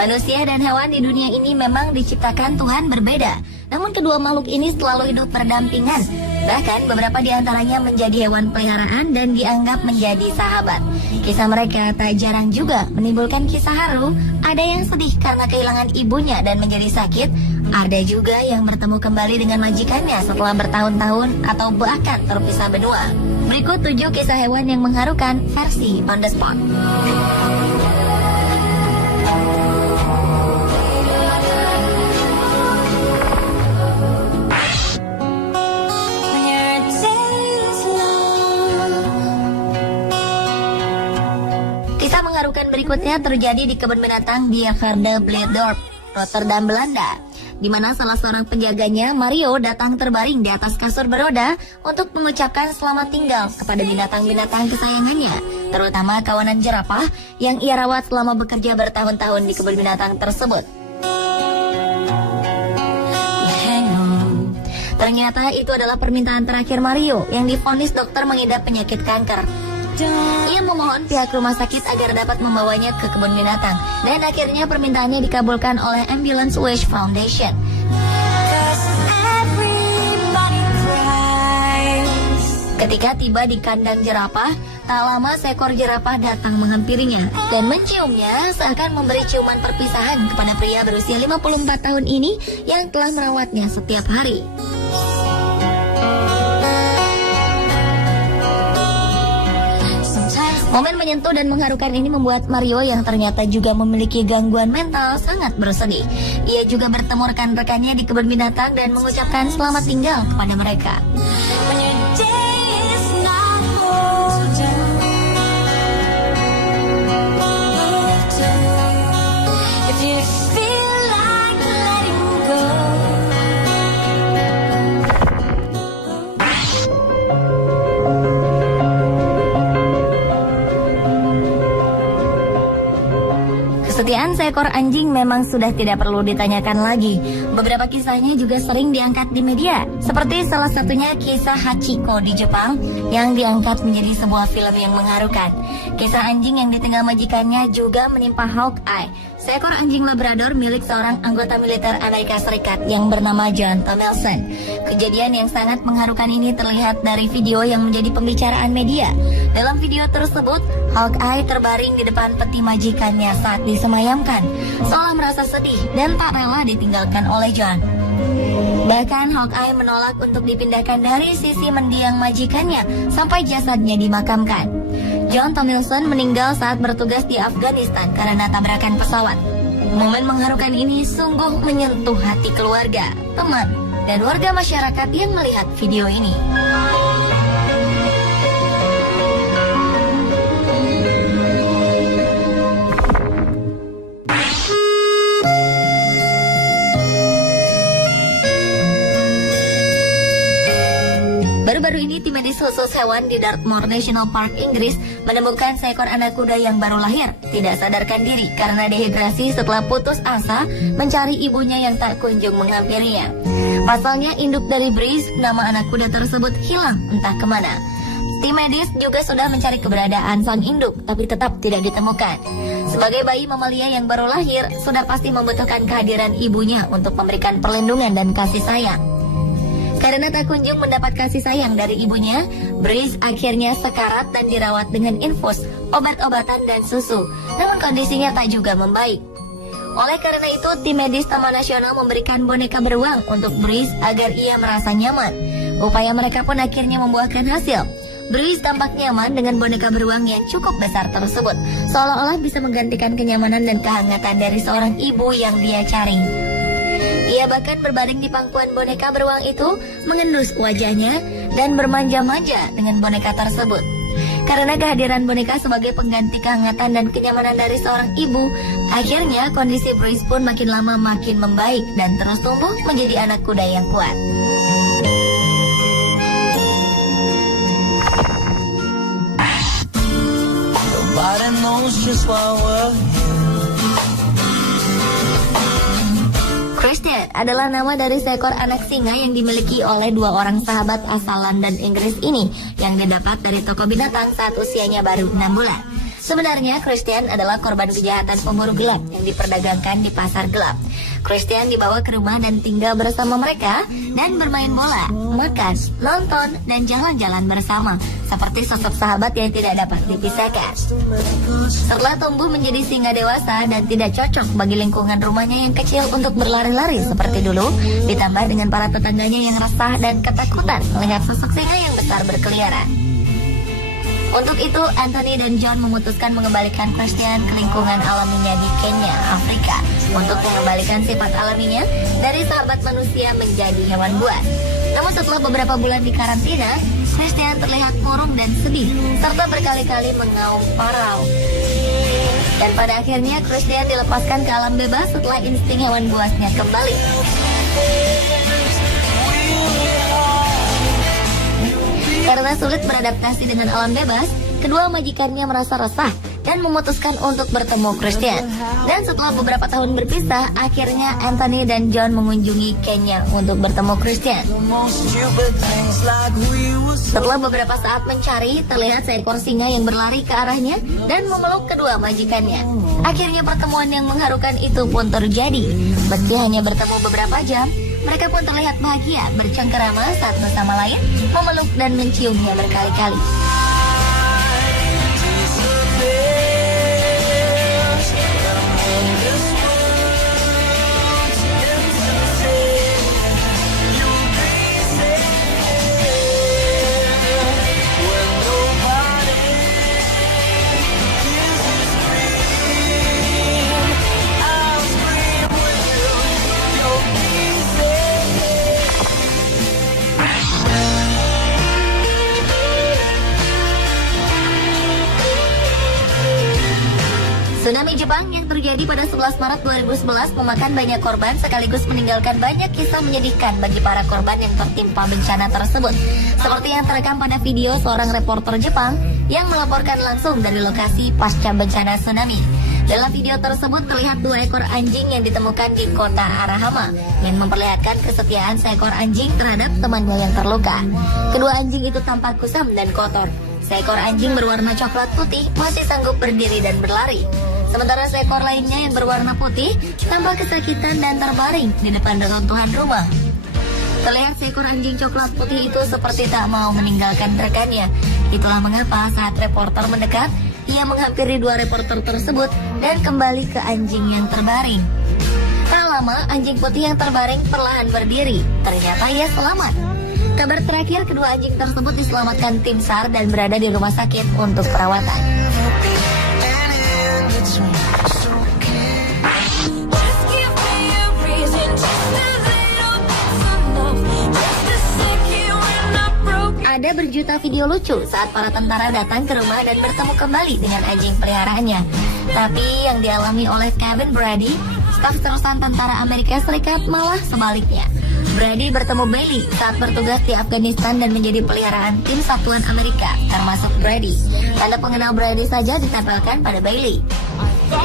Manusia dan hewan di dunia ini memang diciptakan Tuhan berbeda. Namun kedua makhluk ini selalu hidup berdampingan. Bahkan beberapa di antaranya menjadi hewan peliharaan dan dianggap menjadi sahabat. Kisah mereka tak jarang juga menimbulkan kisah haru. Ada yang sedih karena kehilangan ibunya dan menjadi sakit. Ada juga yang bertemu kembali dengan majikannya setelah bertahun-tahun atau bahkan terpisah benua. Berikut 7 kisah hewan yang mengharukan versi On The Spot. Kisah mengharukan berikutnya terjadi di kebun binatang di Diersweiler, Rotterdam, Belanda, di mana salah seorang penjaganya, Mario, datang terbaring di atas kasur beroda untuk mengucapkan selamat tinggal kepada binatang-binatang kesayangannya, terutama kawanan jerapah yang ia rawat selama bekerja bertahun-tahun di kebun binatang tersebut. Ternyata itu adalah permintaan terakhir Mario yang divonis dokter mengidap penyakit kanker. Ia memohon pihak rumah sakit agar dapat membawanya ke kebun binatang, dan akhirnya permintaannya dikabulkan oleh Ambulance Wish Foundation. Ketika tiba di kandang jerapah, tak lama seekor jerapah datang menghampirinya dan menciumnya seakan memberi ciuman perpisahan kepada pria berusia 54 tahun ini yang telah merawatnya setiap hari. Momen menyentuh dan mengharukan ini membuat Mario yang ternyata juga memiliki gangguan mental sangat bersedih. Ia juga bertemu rekan-rekannya di kebun binatang dan mengucapkan selamat tinggal kepada mereka. Kesetiaan seekor anjing memang sudah tidak perlu ditanyakan lagi. Beberapa kisahnya juga sering diangkat di media, seperti salah satunya kisah Hachiko di Jepang yang diangkat menjadi sebuah film yang mengharukan. Kisah anjing yang ditinggal majikannya juga menimpa Hawkeye, seekor anjing Labrador milik seorang anggota militer Amerika Serikat yang bernama John Thomilson. Kejadian yang sangat mengharukan ini terlihat dari video yang menjadi pembicaraan media. Dalam video tersebut, Hawkeye terbaring di depan peti majikannya saat disemayamkan, seolah merasa sedih dan tak rela ditinggalkan oleh John. Bahkan Hawkeye menolak untuk dipindahkan dari sisi mendiang majikannya sampai jasadnya dimakamkan. John Thomilson meninggal saat bertugas di Afghanistan karena tabrakan pesawat. Momen mengharukan ini sungguh menyentuh hati keluarga, teman, dan warga masyarakat yang melihat video ini. Baru-baru ini tim medis khusus hewan di Dartmoor National Park, Inggris menemukan seekor anak kuda yang baru lahir tidak sadarkan diri karena dehidrasi setelah putus asa mencari ibunya yang tak kunjung menghampirinya. Pasalnya induk dari Breeze, nama anak kuda tersebut, hilang entah kemana. Tim medis juga sudah mencari keberadaan sang induk, tapi tetap tidak ditemukan. Sebagai bayi mamalia yang baru lahir, sudah pasti membutuhkan kehadiran ibunya untuk memberikan perlindungan dan kasih sayang. Karena tak kunjung mendapat kasih sayang dari ibunya, Breeze akhirnya sekarat dan dirawat dengan infus, obat-obatan dan susu. Namun kondisinya tak juga membaik. Oleh karena itu, tim medis Taman Nasional memberikan boneka beruang untuk Breeze agar ia merasa nyaman. Upaya mereka pun akhirnya membuahkan hasil. Breeze tampak nyaman dengan boneka beruang yang cukup besar tersebut, seolah-olah bisa menggantikan kenyamanan dan kehangatan dari seorang ibu yang dia cari. Ia bahkan berbaring di pangkuan boneka beruang itu, mengendus wajahnya, dan bermanja-manja dengan boneka tersebut. Karena kehadiran boneka sebagai pengganti kehangatan dan kenyamanan dari seorang ibu, akhirnya kondisi Breeze pun makin lama makin membaik dan terus tumbuh menjadi anak kuda yang kuat. Nobody knows just what we're here. Christian adalah nama dari seekor anak singa yang dimiliki oleh dua orang sahabat asal London, Inggris ini yang didapat dari toko binatang saat usianya baru 6 bulan. Sebenarnya Christian adalah korban kejahatan pemburu gelap yang diperdagangkan di pasar gelap. Christian dibawa ke rumah dan tinggal bersama mereka dan bermain bola, makan, nonton, dan jalan-jalan bersama, seperti sosok sahabat yang tidak dapat dipisahkan. Setelah tumbuh menjadi singa dewasa dan tidak cocok bagi lingkungan rumahnya yang kecil untuk berlari-lari seperti dulu, ditambah dengan para tetangganya yang resah dan ketakutan melihat sosok singa yang besar berkeliaran. Untuk itu, Anthony dan John memutuskan mengembalikan Christian ke lingkungan alaminya di Kenya, Afrika, untuk mengembalikan sifat alaminya dari sahabat manusia menjadi hewan buas. Namun setelah beberapa bulan di karantina, Christian terlihat murung dan sedih, serta berkali-kali mengaum parau. Dan pada akhirnya Christian dilepaskan ke alam bebas setelah insting hewan buasnya kembali. Karena sulit beradaptasi dengan alam bebas, kedua majikannya merasa resah dan memutuskan untuk bertemu Christian. Dan setelah beberapa tahun berpisah, akhirnya Anthony dan John mengunjungi Kenya untuk bertemu Christian. Setelah beberapa saat mencari, terlihat seekor singa yang berlari ke arahnya dan memeluk kedua majikannya. Akhirnya pertemuan yang mengharukan itu pun terjadi. Meski hanya bertemu beberapa jam, mereka pun terlihat bahagia bercengkerama saat bersama lain memeluk dan menciumnya berkali-kali. Tsunami Jepang yang terjadi pada 11 Maret 2011 memakan banyak korban sekaligus meninggalkan banyak kisah menyedihkan bagi para korban yang tertimpa bencana tersebut. Seperti yang terekam pada video seorang reporter Jepang yang melaporkan langsung dari lokasi pasca bencana tsunami. Dalam video tersebut terlihat 2 ekor anjing yang ditemukan di kota Arahama yang memperlihatkan kesetiaan seekor anjing terhadap temannya yang terluka. Kedua anjing itu tampak kusam dan kotor. Seekor anjing berwarna coklat putih masih sanggup berdiri dan berlari. Sementara seekor lainnya yang berwarna putih tampak kesakitan dan terbaring di depan reruntuhan rumah. Terlihat seekor anjing coklat putih itu seperti tak mau meninggalkan rekannya. Itulah mengapa saat reporter mendekat, ia menghampiri 2 reporter tersebut dan kembali ke anjing yang terbaring. Tak lama, anjing putih yang terbaring perlahan berdiri. Ternyata ia selamat. Kabar terakhir, kedua anjing tersebut diselamatkan tim SAR dan berada di rumah sakit untuk perawatan. Ada berjuta video lucu saat para tentara datang ke rumah dan bertemu kembali dengan anjing peliharaannya. Tapi yang dialami oleh Kevin Brady, staf terusan tentara Amerika Serikat, malah sebaliknya. Brady bertemu Bailey saat bertugas di Afghanistan dan menjadi peliharaan tim satuan Amerika, termasuk Brady. Tanda pengenal Brady saja ditempelkan pada Bailey.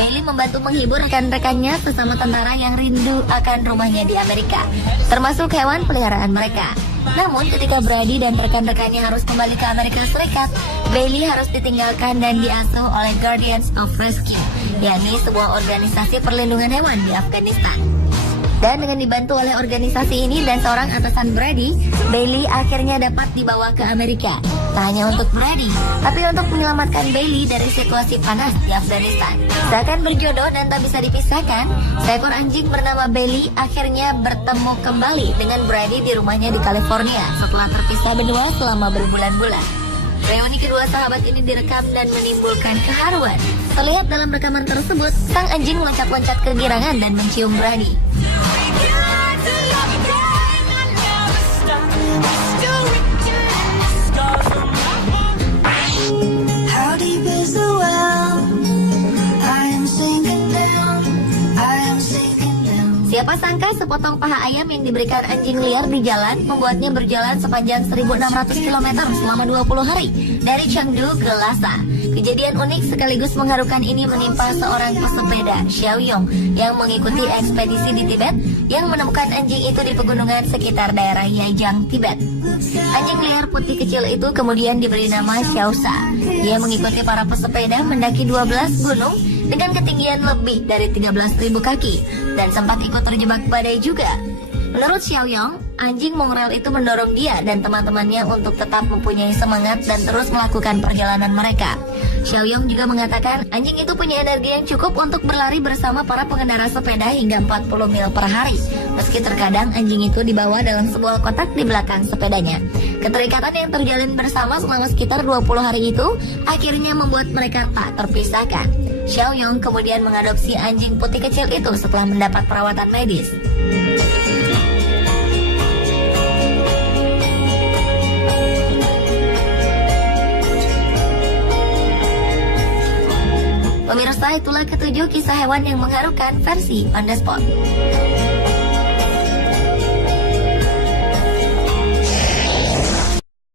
Bailey membantu menghibur rekan-rekannya sesama tentara yang rindu akan rumahnya di Amerika, termasuk hewan peliharaan mereka. Namun ketika Brady dan rekan-rekannya harus kembali ke Amerika Serikat, Bailey harus ditinggalkan dan diasuh oleh Guardians of Rescue, yakni sebuah organisasi perlindungan hewan di Afghanistan. Dan dengan dibantu oleh organisasi ini dan seorang atasan Brady, Bailey akhirnya dapat dibawa ke Amerika. Tak hanya untuk Brady, tapi untuk menyelamatkan Bailey dari situasi panas di Afghanistan. Seakan berjodoh dan tak bisa dipisahkan, seekor anjing bernama Bailey akhirnya bertemu kembali dengan Brady di rumahnya di California setelah terpisah benua selama berbulan-bulan. Reuni kedua sahabat ini direkam dan menimbulkan keharuan. Terlihat dalam rekaman tersebut, sang anjing loncat-loncat kegirangan dan mencium Brady. Siapa sangka sepotong sepotong paha ayam yang diberikan anjing liar di jalan membuatnya berjalan sepanjang 1.600 km selama 20 hari dari Chengdu ke Lhasa. Kejadian unik sekaligus mengharukan ini menimpa seorang pesepeda, Xiao Yong, yang mengikuti ekspedisi di Tibet yang menemukan anjing itu di pegunungan sekitar daerah Yajiang, Tibet. Anjing liar putih kecil itu kemudian diberi nama Xiaosha. Dia mengikuti para pesepeda mendaki 12 gunung dengan ketinggian lebih dari 13.000 kaki dan sempat ikut terjebak badai juga. Menurut Xiao Yong, anjing mongrel itu mendorong dia dan teman-temannya untuk tetap mempunyai semangat dan terus melakukan perjalanan mereka. Xiao Yong juga mengatakan anjing itu punya energi yang cukup untuk berlari bersama para pengendara sepeda hingga 40 mil per hari. Meski terkadang anjing itu dibawa dalam sebuah kotak di belakang sepedanya. Keterikatan yang terjalin bersama selama sekitar 20 hari itu akhirnya membuat mereka tak terpisahkan. Xiao Yong kemudian mengadopsi anjing putih kecil itu setelah mendapat perawatan medis. Pemirsa, itulah ketujuh kisah hewan yang mengharukan versi On The Spot.